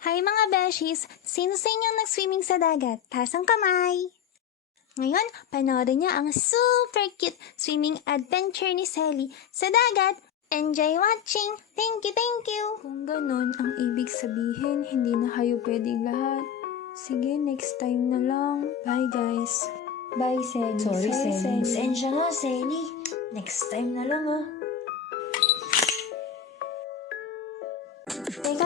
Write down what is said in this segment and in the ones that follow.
Hi mga beshies! Sino sa inyo nag-swimming sa dagat? Taas ang kamay! Ngayon, panoorin niyo ang super cute swimming adventure ni Sally sa dagat. Enjoy watching! Thank you, thank you! Kung ganun, ang ibig sabihin, hindi na kayo pwedeng lahat. Sige, next time na lang. Bye, guys. Bye, Sally. Sorry, Sally. Pasensya nga, Sally. Next time na lang, ah.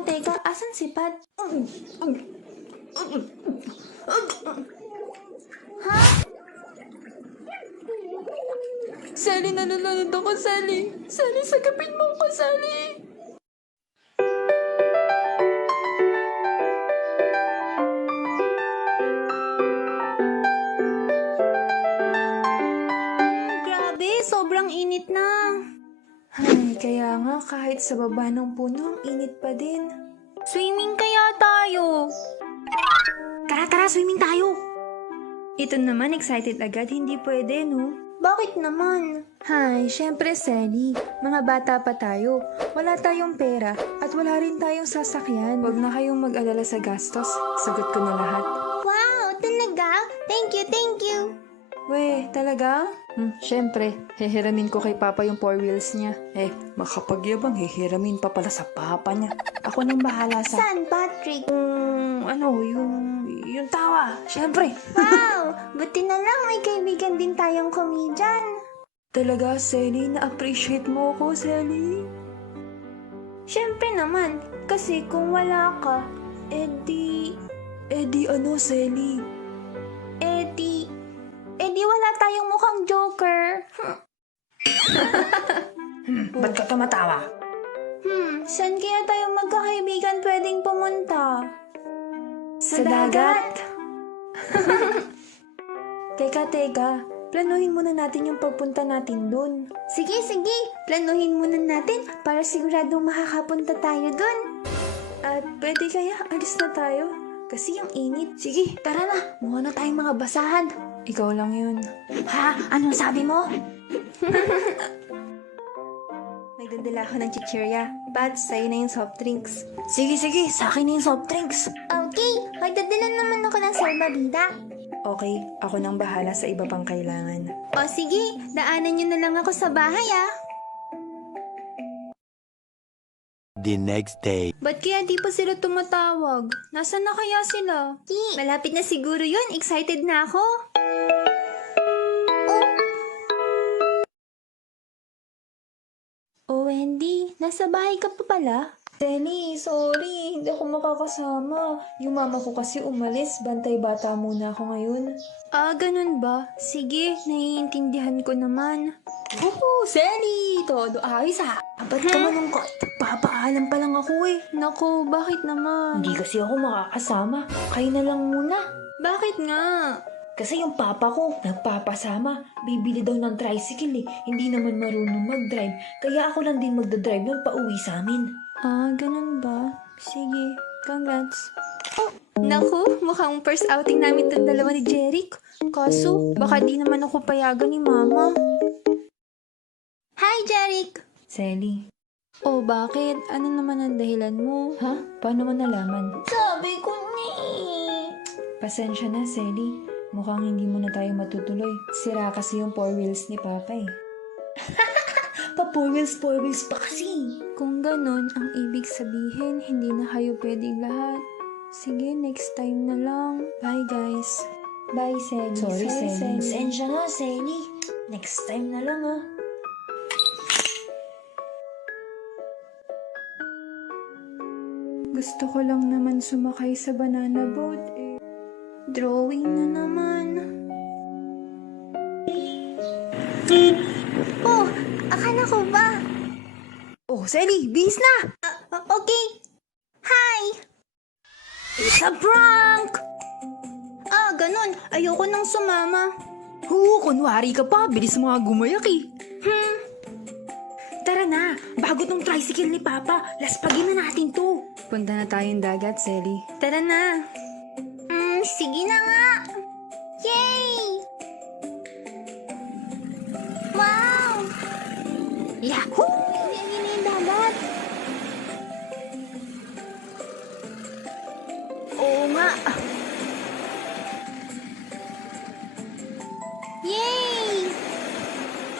Teka, asan si Pat? Ha? Sally, nalulunod ako, Sally. Sally, sagapin mo ko, Sally. Grabe, sobrang init na. Ay, kaya nga, kahit sa baba ng puno, ang init pa din. Swimming kaya tayo. Tara, swimming tayo! Ito naman, excited agad, hindi pwede, no? Bakit naman? Hay, syempre, Sally. Mga bata pa tayo. Wala tayong pera at wala rin tayong sasakyan. Huwag na kayong mag-alala sa gastos. Sagot ko na lahat. Wow, talaga? Thank you, thank you. Weh, talaga? Syempre, hihiramin ko kay Papa yung 4 wheels niya. Makapagyabang, hihiramin pa pala sa Papa niya. Ako nang bahala sa... San, Patrick? Yung tawa. Syempre. Wow, buti na lang may kaibigan din tayong komedyan. Talaga, Sally, na-appreciate mo ako, Sally. Siyempre naman, kasi kung wala ka, Eddie ano, Sally? edi wala tayong mukhang Joker. Ba't ka tumatawa? Saan kaya tayong magkakaibigan pwedeng pumunta? Sa dagat? Teka. Planuhin muna natin yung pagpunta natin dun. Sige, planuhin muna natin para siguradong makakapunta tayo dun. At pwede kaya alis na tayo? Kasi yung init. Sige, tara na. Mukha na tayong mga basahan. Ikaw lang yun. Ha? Anong sabi mo? Nagdadala ako ng chichirya. Pads, sa'yo na yung soft drinks. Sige, sa akin na yung soft drinks. Okay, magdadala naman ako ng salbabida. Okay, ako nang bahala sa iba pang kailangan. O sige, daanan nyo na lang ako sa bahay The next day. Ba't kaya di pa sila tumatawag? Nasaan na kaya sila? Malapit na siguro yun, excited na ako. Oh, Wendy, nasa bahay ka pa pala? Sally, sorry. Hindi ako makakasama. Yung mama ko kasi umalis. Bantay bata muna ako ngayon. Ah, ganun ba? Sige, naiintindihan ko naman. Sally! Todo ayos, ha? Ba't ka malungkot? Papaalam pa lang ako, eh. Naku, bakit naman? Hindi kasi ako makakasama. Kayo na lang muna. Bakit nga? Kasi yung papa ko, nagpapasama. Bibili daw ng tricycle, eh. Hindi naman marunong mag-drive. Kaya ako lang din magdadrive yung pauwi sa amin. Ah, ganun ba? Sige, congrats. Naku, mukhang first outing namin itong dalawa ni Jeric. Kaso, baka di naman ako payagan ni Mama. Hi, Jeric! Sally. Oh, bakit? Ano naman ang dahilan mo? Ha? Paano mo nalaman? Sabi ko ni... Pasensya na, Sally. Mukhang hindi mo na tayo matutuloy. Sira kasi yung 4 wheels ni Papa eh. Pa-4 wheels pa kasi. Kung ganun, ang ibig sabihin, hindi na kayo pwedeng lahat. Sige, next time na lang. Bye, guys. Bye, Sally. Sorry, Sally. Pasensya nga, Sally. Next time na lang, ah. Gusto ko lang naman sumakay sa banana boat eh. Drawing na naman. Oh, akala ko ba? Oh, Sally, bis na! Okay. Hi! It's a prank! Ah, ganun. Ayoko nang sumama. Kunwari ka pa. Bilis mo nga gumayak, eh. Tara na, bago tong tricycle ni Papa, laspagin na natin to. Punta na tayong dagat, Sally. Tara na. Sige na nga. Yay! Wow! Yahoo! Yan yung dagat. Yay!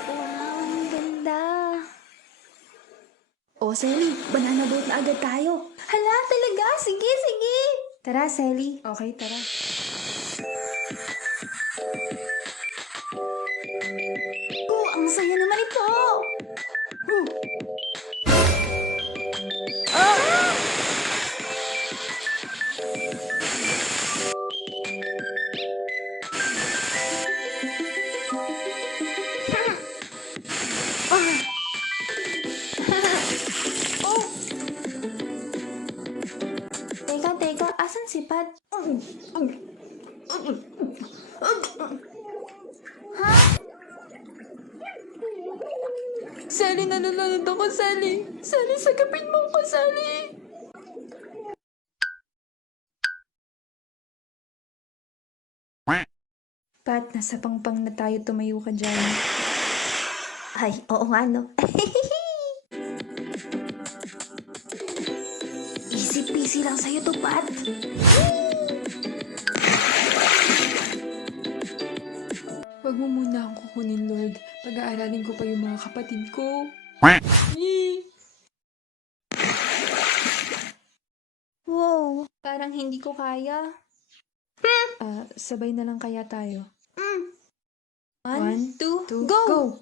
Wow, ang ganda. O, Selly, banana boat na agad tayo. Hala, talaga? Sige, sige. Tara, Selly. Okay, tara. Oh, ang saya naman ito. Oh. Teka, teka, asan si Pat? Sally, nalulunod ako, Sally. Sally, sagapin mo ko, Sally. Pat, nasa pangpang na tayo, tumayo ka dyan. Ay, oo nga no. Easy peasy lang sa'yo to, Pat. Huwag mo muna akong kukunin, Lord. Pag-aaralin ko pa yung mga kapatid ko. Yee! Wow. Parang hindi ko kaya. Sabay na lang kaya tayo. One, two, go!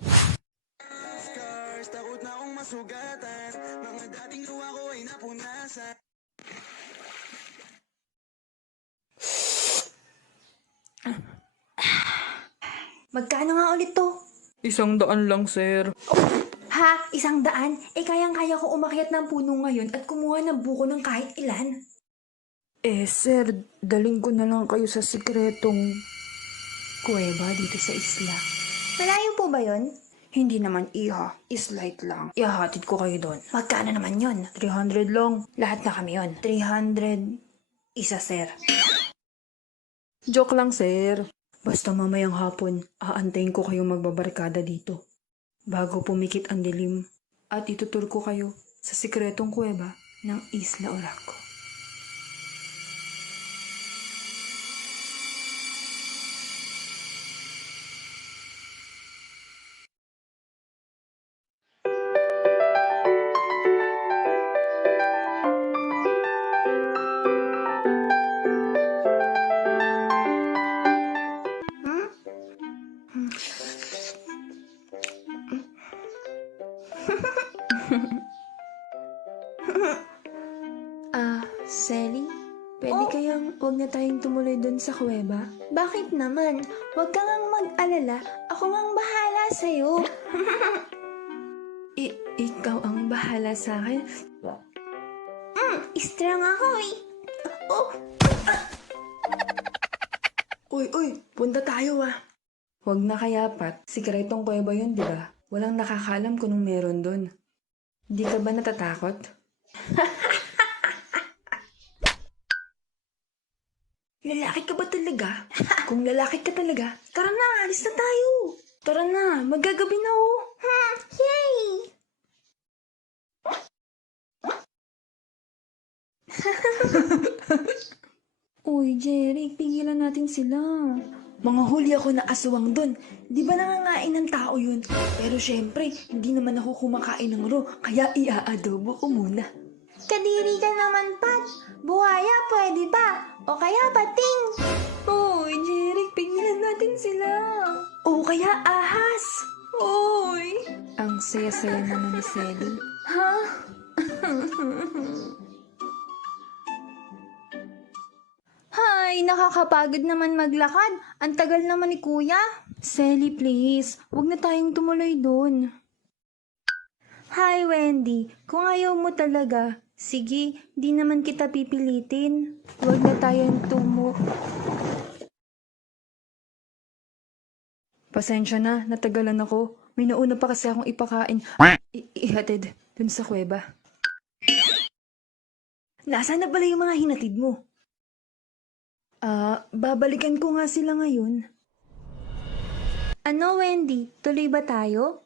Magkano nga ulit to? 100 lang, sir. Ha? 100? Eh, kayang-kaya ko umakyat ng puno ngayon at kumuha ng buko ng kahit ilan. Sir, daling ko na lang kayo sa sikretong kuweba dito sa isla. Malayo po ba yon? Hindi naman iha, slight lang. Ihahatid ko kayo doon. Magkano naman yon? 300 lang. Lahat na kami yon. 300 isa, sir. Joke lang, sir. Basta mamayang hapon, aantayin ko kayong magbabarkada dito. Bago pumikit ang dilim, at itutur ko kayo sa sikretong kuweba ng Isla Oraco. Sally, pwede kayang huwag na tayong tumuloy dun sa kuweba? Bakit naman? Huwag ka ngang mag-alala. Ako ngang bahala sa'yo. Ikaw ang bahala sa akin. Strong ako eh. Oh, Uy, punta tayo ah. Huwag na kaya, Pat. Sikretong kuweba yun, di ba? Walang nakakalam kung anong meron dun. Di ka ba natatakot? Lalaki ka ba talaga? Kung lalaki ka talaga, tara na, alis na tayo. Tara na, magagabi na oh. yay! Uy, Jerry, pigilan natin sila. Mga huli ako na aswang dun. Di ba nangangain ng tao yun? Pero syempre, hindi naman ako kumakain ng raw, kaya iaadobo ko muna. Kadiri ka naman, Pat. Buhaya, pwede pa. O kaya pating. Uy, Jerry, pigilan natin sila. O kaya ahas. Uy! Ang saya-saya naman ni Sally. Ha? Hay, nakakapagod naman maglakad. Ang tagal naman ni Kuya. Sally, please. Huwag na tayong tumuloy doon. Hi, Wendy. Kung ayaw mo talaga, sige, di naman kita pipilitin. Huwag na tayong Pasensya na, natagalan ako. May nauna pa kasi akong ipakain. Ihatid dun sa kuweba. Nasaan na pala yung mga hinatid mo? Babalikan ko nga sila ngayon. Ano, Wendy? Tuloy ba tayo?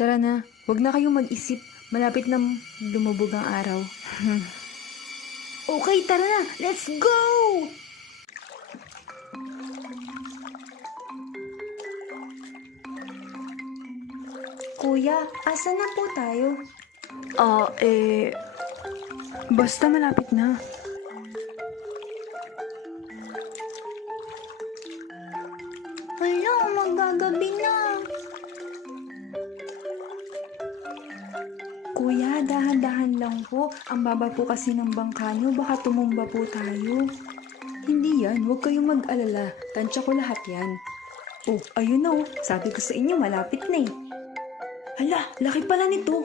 Tara na, wag na kayong mag-isip. Malapit na lumubog ang araw. Okay, tara na. Let's go! Kuya, asa na po tayo? Basta malapit na. Hala, magagabi na. Kuya, dahan-dahan lang po. Ang baba po kasi ng bangka nyo, baka tumumba po tayo. Hindi yan, huwag kayong mag-alala. Tansya ko lahat yan. Oh, ayun na oh. Sabi ko sa inyo, malapit na eh. Hala, laki pala nito.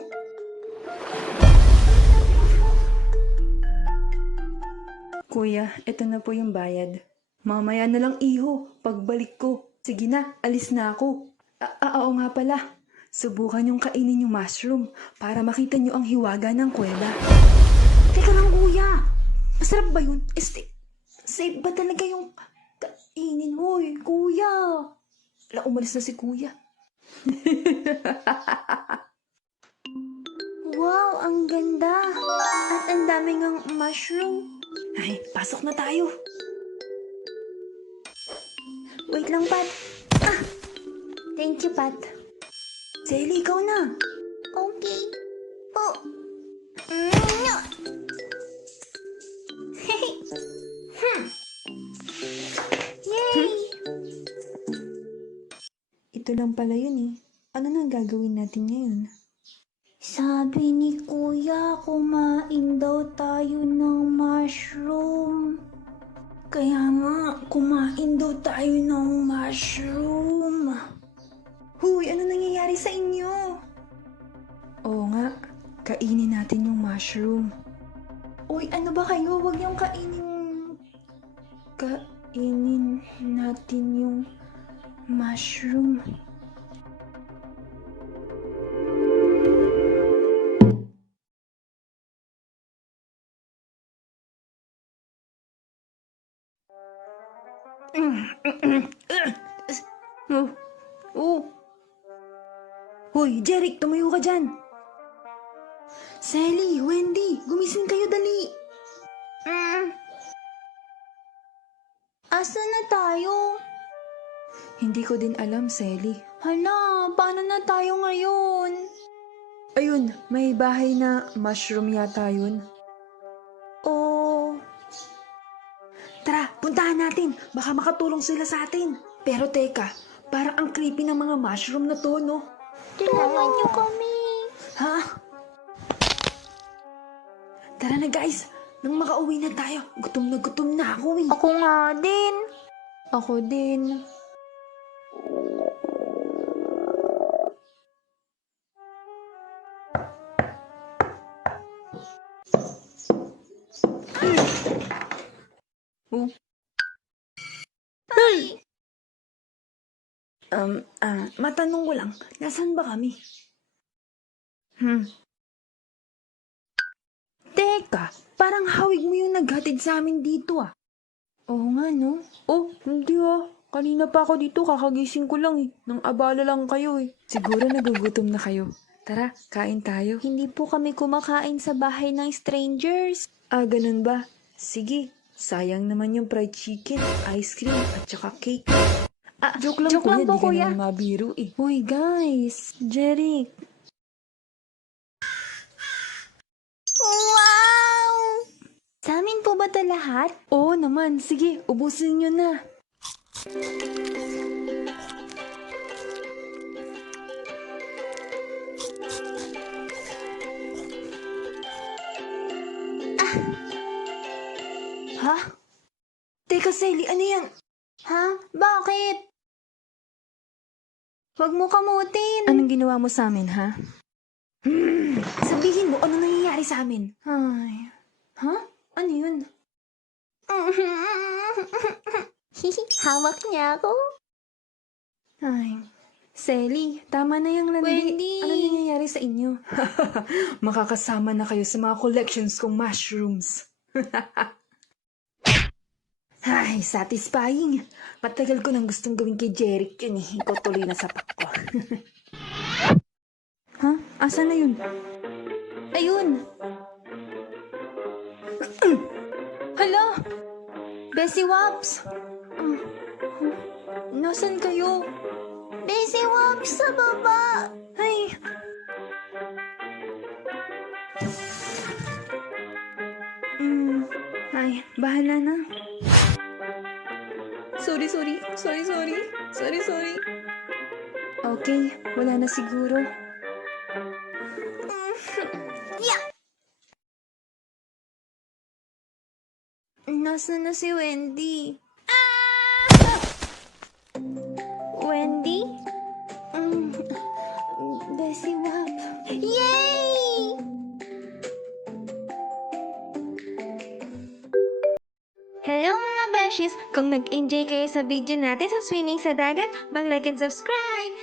Kuya, ito na po yung bayad. Mamaya na lang iho, pagbalik ko. Sige na, alis na ako. Oo nga pala. Subukan yung kainin yung mushroom para makita nyo ang hiwaga ng kuweba. Teka lang, kuya. Masarap ba yun? Safe ba talaga yung kainin mo eh, kuya? Wala, umalis na si kuya. Wow, ang ganda. At ang daming ang mushroom. Ay, pasok na tayo. Wait lang, Pat. Thank you, Pat. Selly, ikaw na. Okay. Po. Yay! Ito lang pala yun eh. Ano nang gagawin natin ngayon? Sabi ni Kuya, kumain daw tayo ng mushroom. Kaya nga, kumain daw tayo ng mushroom. Huy, ano nangyayari sa inyo? Oo nga, kainin natin yung mushroom. Uy, ano ba kayo? Huwag yung kainin. Kainin natin yung mushroom. Oh. Hoy, Jeric, tumayo ka dyan. Selly, Wendy, gumising kayo dali. Asa na tayo? Hindi ko din alam, Selly. Hala, paano na tayo ngayon? Ayun, may bahay na mushroom yata yun. Oh, Tara, puntahan natin. Baka makatulong sila sa atin. Pero teka, parang ang creepy ng mga mushroom na to, no? tulungan niyo kami. Ha? Tara na guys, nang makauwi na tayo. Gutom na ako eh. Ako nga din. Ako din. Oh. Matanong ko lang, nasan ba kami? Teka, parang hawig mo yung naghatid sa amin dito ah. Oo nga, no? Oh, hindi ah. Kanina pa ako dito, kakagising ko lang eh. Nang abala lang kayo eh. Siguro nagugutom na kayo. Tara, kain tayo. Hindi po kami kumakain sa bahay ng strangers. Ah, ganun ba? Sige, sayang naman yung fried chicken, ice cream, at saka cake. Joke lang joke lang po, di ka kuya. naman mabiro eh. Uy, guys. Jeric. Wow! Sa amin po ba ito lahat? Oo naman, sige, ubusin nyo na. Ha? Teka Selly, ano yan? Ha? Bakit? Huwag mo kamutin. Anong ginawa mo sa amin, ha? Sabihin mo, ano nangyayari sa amin? Ay. Ha? Ano yun? Hawak niya ako. Ay. Selly, tama na yung landi. Wendy! Ano nangyayari sa inyo? Makakasama na kayo sa mga collections kong mushrooms. Ay, satisfying. Matagal ko nang gustong gawin kay Jeric yun eh. Ikaw tuloy na sapak ko. Asa na yun? Ayun! Hala! Bessie Wops! Nasaan kayo? Bessie Wops, sa baba! Ay! Ay, bahala na. Sorry. Okay, wala na siguro. Nasaan na si Wendy? Wendy? Bessie Wops. Yay! Hello mga beshies! Kung nag-enjoy kayo sa video natin sa swimming sa dagat, mag-like and subscribe!